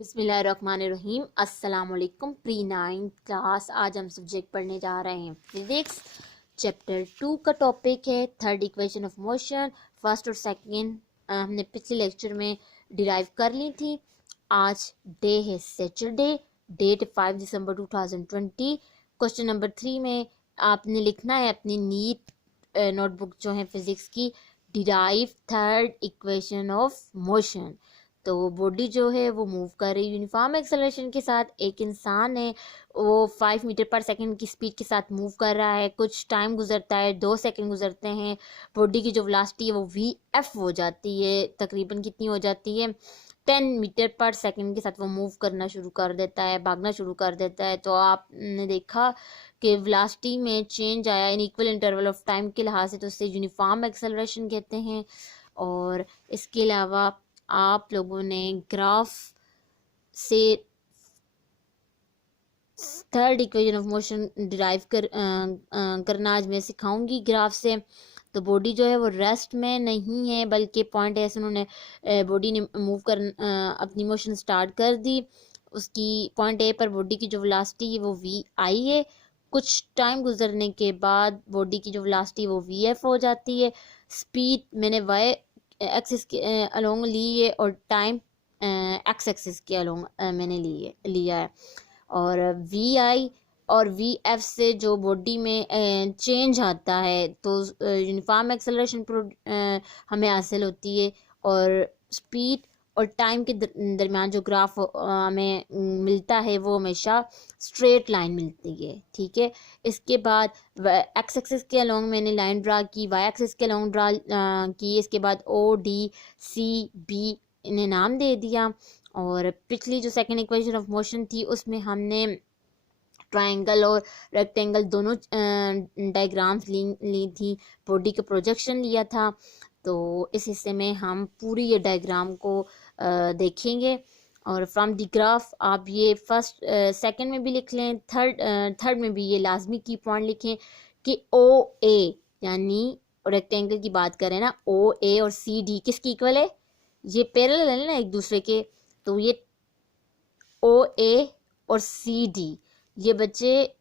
बिस्मिल्लाहिर्रहमानिर्रहीम। अस्सलाम वालेकुम। Pre 9th class. आज हम सब्जेक्ट पढ़ने जा रहे हैं फिजिक्स। चैप्टर 2 का टॉपिक है third equation of motion. First और सेकंड हमने पिछले लेक्चर में डिराइव कर ली थी। आज डे है सैटरडे, डेट 5 दिसंबर 2020। क्वेश्चन नंबर 3 में आपने लिखना है अपनी नीट नोटबुक जो है फिजिक्स की, derive third equation of motion. तो बॉडी जो है वो मूव कर रही है यूनिफॉर्म एक्सेलरेशन के साथ। एक इंसान है वो 5 मीटर पर सेकंड की स्पीड के साथ मूव कर रहा है। कुछ टाइम गुजरता है, 2 सेकंड गुजरते हैं। बॉडी की जो वेलोसिटी है वो VF हो जाती है। तकरीबन कितनी हो जाती है? 10 मीटर पर सेकंड के साथ वो मूव करना शुरू कर देता है, भागना शुरू कर देता है। तो आपने देखा कि वेलोसिटी में चेंज आया in equal interval of time के लिहाज से, तो उससे यूनिफॉर्म एक्सेलरेशन कहते हैं। और इसके अलावा आप लोगों ने ग्राफ से third equation of motion derive करना आज मैं सिखाऊंगी ग्राफ से। तो बॉडी जो है वो रेस्ट में नहीं है, बल्कि पॉइंट ऐसे उन्होंने बॉडी ने मूव कर अपनी मोशन स्टार्ट कर दी। उसकी पॉइंट ए पर बॉडी की जो वेलोसिटी है वो VI है। कुछ टाइम गुजरने के बाद बॉडी की जो वेलोसिटी है वो VF हो जाती है। स्पीड मैंने वाई एक्सिस के अलोंग ली है और टाइम एक्स एक्सिस के अलोंग मैंने लिया है। और VI और VF से जो बॉडी में चेंज आता है तो यूनिफॉर्म एक्सेलरेशन हमें हासिल होती है। और स्पीड और टाइम के दरमियान जो ग्राफ हमें मिलता है वो हमेशा स्ट्रेट लाइन मिलती है। ठीक है। इसके बाद एक्स एक्सिस के अलोंग मैंने लाइन ड्रा की, वाई एक्सिस के अलोंग ड्रा की। इसके बाद ODCB इन्हें नाम दे दिया। और पिछली जो सेकंड इक्वेशन ऑफ मोशन थी उसमें हमने ट्रायंगल और रेक्टेंगल दोनों डायग्राम्स ली थी, बॉडी का प्रोजेक्शन लिया था। तो इस हिस्से में हम पूरी ये डायग्राम को देखेंगे। और फ्रॉम द ग्राफ आप ये फर्स्ट सेकंड में भी लिख लें, थर्ड में भी ये लाजमी की पॉइंट लिखें कि OA यानी रेक्टेंगल की बात करें ना, OA और CD किसकी इक्वल है? ये पैरेलल है ना एक दूसरे के। तो ये OA और CD ये बच्चे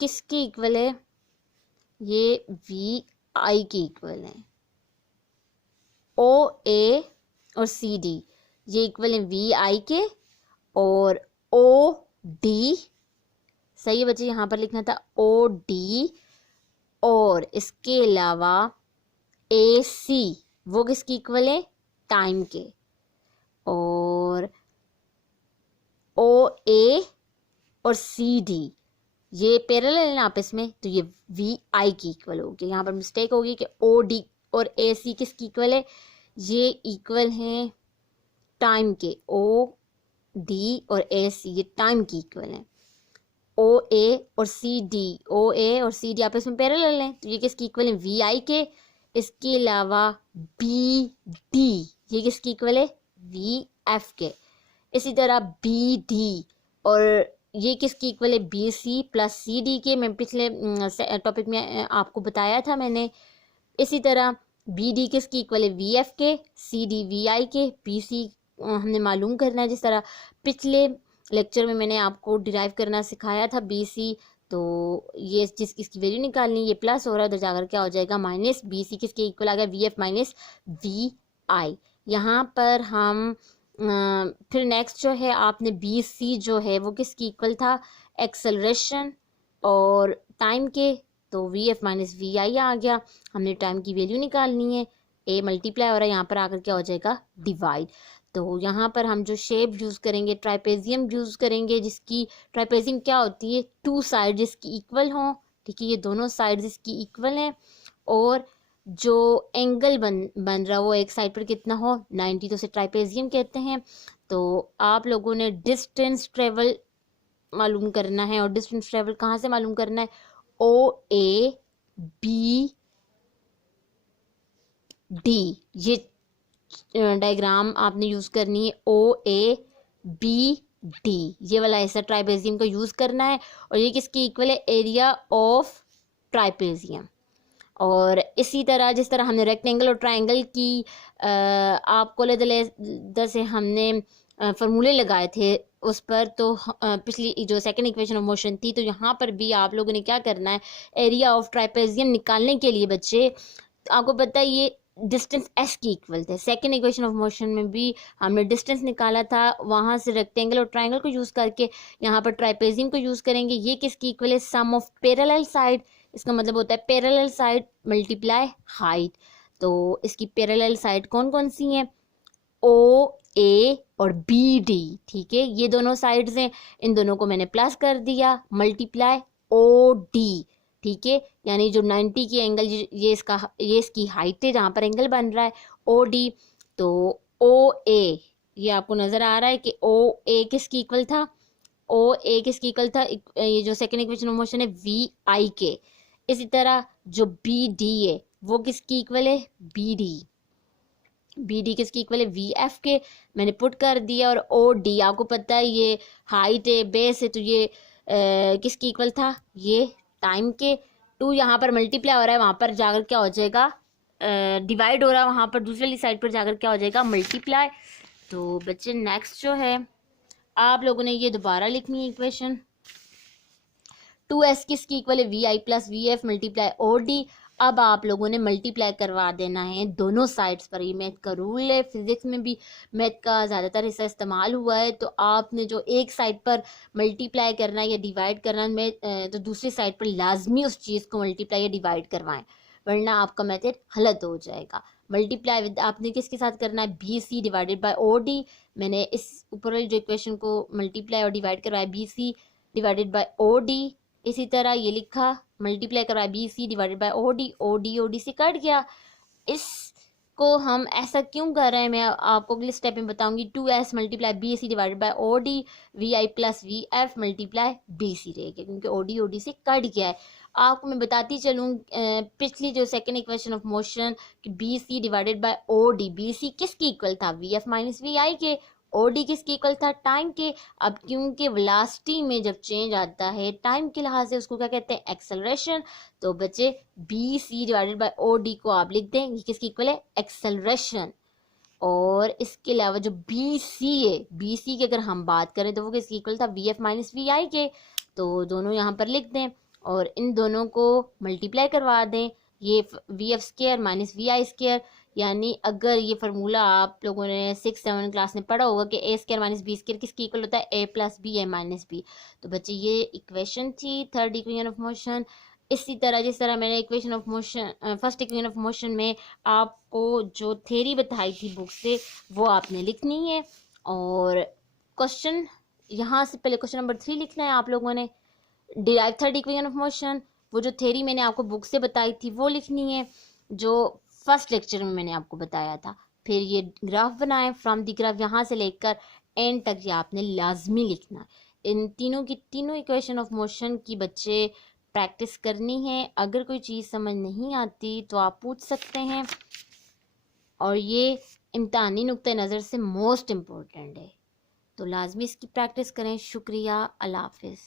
किसकी इक्वल है? ये VI की इक्वल है। OA और CD ये इक्वल है VI के। और OD सही है बच्चे, यहाँ पर लिखना था OD। और इसके अलावा AC वो किसकी इक्वल है? टाइम के। और OA और CD ये पैरेलल है ना आपस में, तो ये VI की इक्वल होगी। यहाँ पर मिस्टेक होगी कि OD और AC किसकी इक्वल है? ये इक्वल हैं टाइम के। OD और AC ये टाइम की इक्वल है। OA और CD आपस में पैरेलल हैं, तो ये किसकी इक्वल है? VI के। इसके अलावा BD ये किसकी इक्वल है? VF के। इसी तरह BD और ये किसकी इक्वल है? BC प्लस CD के। मैं पिछले टॉपिक में आपको बताया था मैंने। इसी तरह BD किसकी इक्वल है? VF के। CD VI के। BC हमने मालूम करना है, जिस तरह पिछले लेक्चर में मैंने आपको डिराइव करना सिखाया था BC। तो ये इसकी वैल्यू निकालनी, ये प्लस हो रहा है, उधर जाकर क्या हो जाएगा? माइनस। BC किसके इक्वल आ गया? VF minus VI। यहाँ पर हम फिर नेक्स्ट जो है आपने BC जो है वो किसकी इक्वल था? एक्सेलरेशन और टाइम के। तो VF माइनस VI आ गया। हमने टाइम की वैल्यू निकालनी है, A मल्टीप्लाई हो रहा है, यहाँ पर आकर क्या हो जाएगा? डिवाइड। तो यहाँ पर हम जो शेप यूज़ करेंगे ट्राइपेजियम यूज़ करेंगे, जिसकी ट्राइपेजियम क्या होती है? 2 साइड जिसकी इक्वल हों। ठीक है, ये दोनों साइड इसकी इक्वल हैं। और जो एंगल बन रहा वो एक साइड पर कितना हो? 90, तो उसे ट्राइपेजियम कहते हैं। तो आप लोगों ने डिस्टेंस ट्रेवल मालूम करना है। और डिस्टेंस ट्रेवल कहाँ से मालूम करना है? OABD ये डायग्राम आपने यूज करनी है। OABD ये वाला ऐसा ट्राइपेजियम का यूज करना है। और ये किसकी इक्वल है? Area of trapezium. और इसी तरह जिस तरह हमने रेक्टेंगल और ट्रायंगल की आपको इधर से हमने फार्मूले लगाए थे उस पर, तो पिछली जो सेकंड इक्वेशन ऑफ मोशन थी, तो यहाँ पर भी आप लोगों ने क्या करना है, एरिया ऑफ ट्राइपेजियम निकालने के लिए बच्चे आपको पता है ये डिस्टेंस एस की इक्वल थे। सेकंड इक्वेशन ऑफ मोशन में भी हमने डिस्टेंस निकाला था, वहां से रेक्टेंगल और ट्रायंगल को यूज करके यहाँ पर ट्राइपेजियम को यूज करेंगे। ये किसकी इक्वल है, सम ऑफ पैरेलल साइड, इसका मतलब होता है पैरेलल साइड मल्टीप्लाई हाइट। तो इसकी पैरेलल साइड कौन कौन सी हैं, ओ ए और बी डी, ठीक है, ये दोनों साइड्स हैं, इन दोनों को मैंने प्लस कर दिया, मल्टीप्लाई ओ डी, ठीक है, यानी जो 90 की एंगल, ये इसकी हाइट है जहां पर एंगल बन रहा है ओ डी। तो ओ ए, ये आपको नजर आ रहा है कि ओ ए किसकी इक्वल था, ओ ए किसकी इक्वल था, ये जो सेकंड इक्वेशन ऑफ मोशन है वी आई के। इसी तरह जो बी डी है वो किसकी इक्वल है, बी डी, बी डी किसकी इक्वल है, वी एफ के, मैंने पुट कर दिया। और ओ डी आपको पता है ये हाइट है, बेस है, तो ये किसकी इक्वल था, ये टाइम के। टू यहाँ पर मल्टीप्लाई हो रहा है, वहां पर जाकर क्या हो जाएगा, डिवाइड हो रहा है, वहां पर दूसरी वाली साइड पर जाकर क्या हो जाएगा, मल्टीप्लाई। तो बच्चे नेक्स्ट जो है आप लोगों ने ये दोबारा लिखनी है इक्वेशन, 2s किसकी इक्वल है, V I plus V F multiply O D. अब आप लोगों ने मल्टीप्लाई करवा देना है दोनों साइड्स पर, ये मैथ का रूल है, फिजिक्स में भी मैथ का ज़्यादातर हिस्सा इस्तेमाल हुआ है। तो आपने जो एक साइड पर मल्टीप्लाई करना है या डिवाइड करना है, तो दूसरी साइड पर लाजमी उस चीज़ को मल्टीप्लाई या डिवाइड करवाएं, वरना आपका मेथड गलत हो जाएगा। मल्टीप्लाई विद आपने किसके साथ करना है, B C divided by O D. मैंने इस ऊपर वाली जो इक्वेशन को मल्टीप्लाई और डिवाइड करवाया, B C divided by O D. इसी तरह ये लिखा, मल्टीप्लाई करवाया B C divided by O D से कट गया। इसको हम ऐसा क्यों कर रहे हैं मैं आपको अगले स्टेप में बताऊंगी। 2s multiply B C divided by O D, V I plus V F multiply B C रहेगा, क्योंकि ओ डी से कट गया है। आपको मैं बताती चलूँ, पिछली जो second equation of motion B C divided by O D, B C किसकी इक्वल था, V F minus V I के, ओ डी किसकी इक्वल था, टाइम के। अब क्योंकि वेलोसिटी में जब चेंज आता है टाइम के लिहाज से उसको क्या कहते हैं, एक्सेलरेशन। तो बच्चे B C divided by O D को आप लिख दें, ये किसकी इक्वल है, एक्सेलरेशन। और इसके अलावा जो बी सी है, बी सी की अगर हम बात करें तो वो किसकी इक्वल था, V F minus V I के। तो दोनों यहाँ पर लिख दें और इन दोनों को मल्टीप्लाई करवा दें, ये V F square minus V I square. यानी अगर ये फार्मूला आप लोगों ने 6-7 क्लास में पढ़ा होगा कि ए स्क्वायर माइनस बी स्क्वायर किसकी इक्वल होता है, ए प्लस बी ए माइनस बी। तो बच्चे ये इक्वेशन थी थर्ड इक्वेशन ऑफ मोशन। इसी तरह जिस तरह मैंने equation of motion first equation of motion में आपको जो थ्योरी बताई थी बुक से वो आपने लिखनी है। और क्वेश्चन यहाँ से पहले क्वेश्चन नंबर 3 लिखना है आप लोगों ने, derive third equation of motion, वो जो थ्योरी मैंने आपको बुक से बताई थी वो लिखनी है जो फर्स्ट लेक्चर में मैंने आपको बताया था। फिर ये ग्राफ बनाएं, फ्रॉम दी ग्राफ यहाँ से लेकर एंड तक ये आपने लाजमी लिखना। इन तीनों की तीनों इक्वेशन ऑफ मोशन की बच्चे प्रैक्टिस करनी है। अगर कोई चीज़ समझ नहीं आती तो आप पूछ सकते हैं, और ये इम्तहानी नुक्ते नज़र से मोस्ट इम्पोर्टेंट है, तो लाजमी इसकी प्रैक्टिस करें। शुक्रिया, अल्लाह हाफिज़।